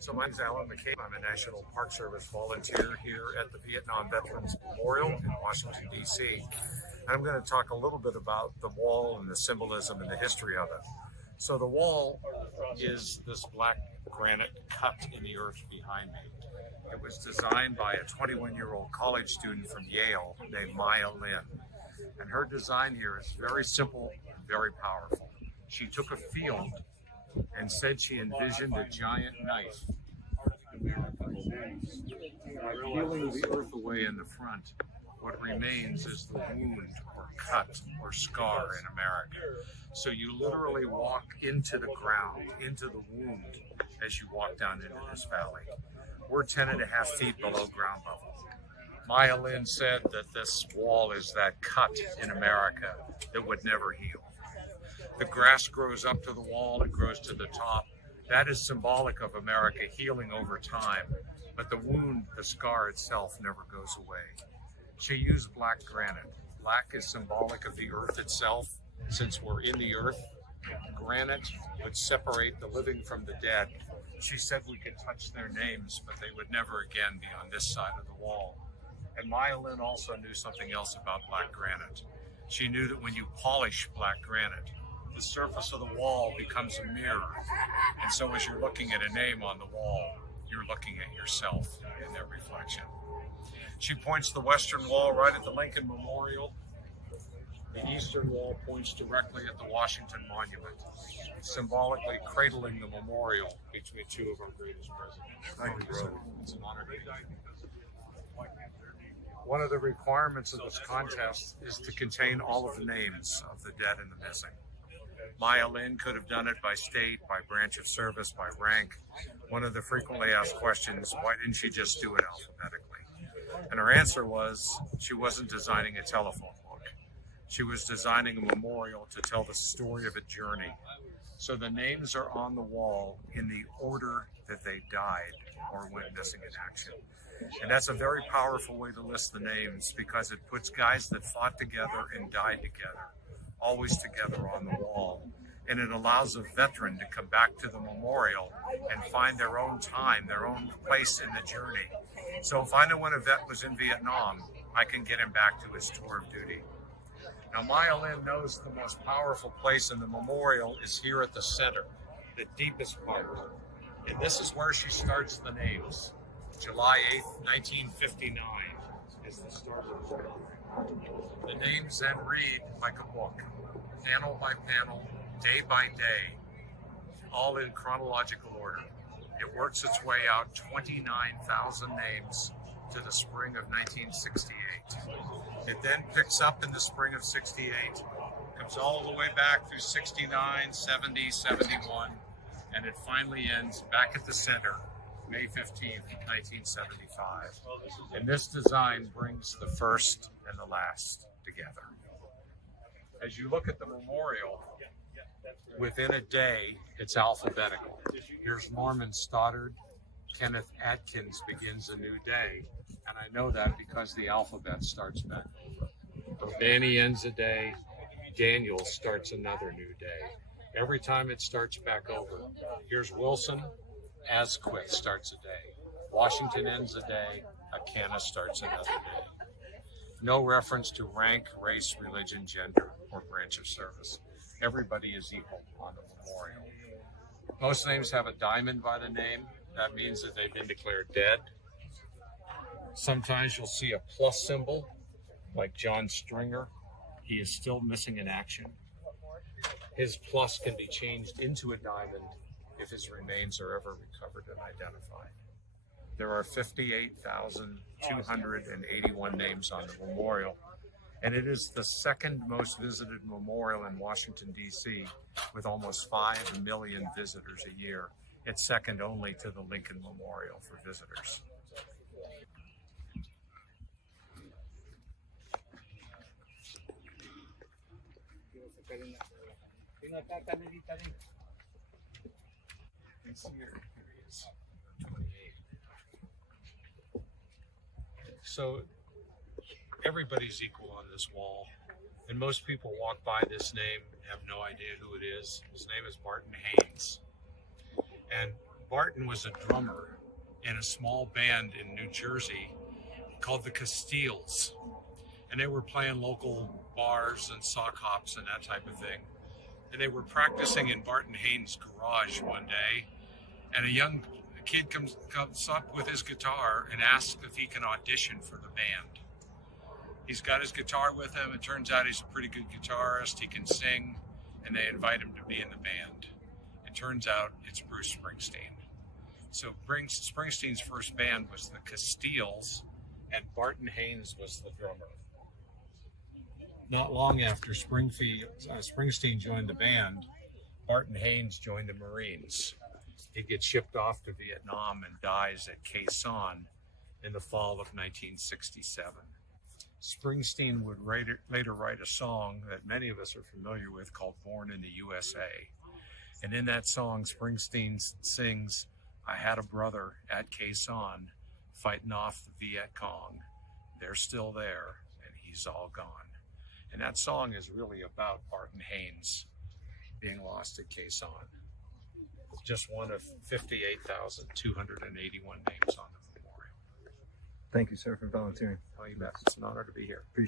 So my name is Alan McCabe. I'm a National Park Service volunteer here at the Vietnam Veterans Memorial in Washington, D.C. And I'm going to talk a little bit about the wall and the symbolism and the history of it. So the wall is this black granite cut in the earth behind me. It was designed by a 21-year-old college student from Yale named Maya Lin. And her design here is very simple and very powerful. She took a field and said she envisioned a giant knife peeling the earth away in the front. What remains is the wound or cut or scar in America. So you literally walk into the ground, into the wound as you walk down into this valley. We're 10.5 feet below ground level. Maya Lin said that this wall is that cut in America that would never heal. The grass grows up to the wall, it grows to the top. That is symbolic of America healing over time, but the wound, the scar itself never goes away. She used black granite. Black is symbolic of the earth itself. Since we're in the earth, granite would separate the living from the dead. She said we could touch their names, but they would never again be on this side of the wall. And Maya Lin also knew something else about black granite. She knew that when you polish black granite, the surface of the wall becomes a mirror. And so as you're looking at a name on the wall, you're looking at yourself in that reflection. She points the western wall right at the Lincoln Memorial. The eastern wall points directly at the Washington Monument, symbolically cradling the memorial between two of our greatest presidents. Thank you, brother. It's an honor to be here. One of the requirements of this contest is to contain all of the names of the dead and the missing. Maya Lin could have done it by state, by branch of service, by rank. One of the frequently asked questions, why didn't she just do it alphabetically? And her answer was, she wasn't designing a telephone book. She was designing a memorial to tell the story of a journey. So the names are on the wall in the order that they died or went missing in action. And that's a very powerful way to list the names because it puts guys that fought together and died together always together on the wall. And it allows a veteran to come back to the memorial and find their own time, their own place in the journey. So if I know when a vet was in Vietnam, I can get him back to his tour of duty. Now Maya Lin knows the most powerful place in the memorial is here at the center, the deepest part. And this is where she starts the names. July 8th, 1959 is the start of the story. The names then read like a book, panel by panel, day by day, all in chronological order. It works its way out 29,000 names to the spring of 1968. It then picks up in the spring of 68, comes all the way back through 69, 70, 71, and it finally ends back at the center, May 15th, 1975. And this design brings the first and the last together. As you look at the memorial, within a day, it's alphabetical. Here's Norman Stoddard. Kenneth Atkins begins a new day. And I know that because the alphabet starts back over. Danny ends a day. Daniel starts another new day. Every time it starts back over. Here's Wilson. Asquith starts a day. Washington ends a day. Akana starts another day. No reference to rank, race, religion, gender, or branch of service. Everybody is equal on the memorial. Most names have a diamond by the name. That means that they've been declared dead. Sometimes you'll see a plus symbol, like John Stringer. He is still missing in action. His plus can be changed into a diamond if his remains are ever recovered and identified. There are 58,281 names on the memorial, and it is the second most visited memorial in Washington, D.C., with almost 5 million visitors a year. It's second only to the Lincoln Memorial for visitors. So everybody's equal on this wall, and most people walk by this name and have no idea who it is. His name is Martin Haynes. And Barton was a drummer in a small band in New Jersey called the Castiles. And they were playing local bars and sock hops and that type of thing. And they were practicing in Barton Haynes' garage one day. And a kid comes up with his guitar and asks if he can audition for the band. He's got his guitar with him. It turns out he's a pretty good guitarist. He can sing, and they invite him to be in the band. It turns out it's Bruce Springsteen. So Springsteen's first band was the Castiles, and Barton Haynes was the drummer. Not long after Springsteen joined the band, Barton Haynes joined the Marines. He gets shipped off to Vietnam and dies at Khe Sanh in the fall of 1967. Springsteen would later write a song that many of us are familiar with called Born in the USA. And in that song, Springsteen sings, "I had a brother at Khe Sanh fighting off the Viet Cong. They're still there, and he's all gone." And that song is really about Barton Haynes being lost at Khe Sanh. Just one of 58,281 names on the memorial. Thank you, sir, for volunteering. Oh, you bet. It's an honor to be here. Appreciate it.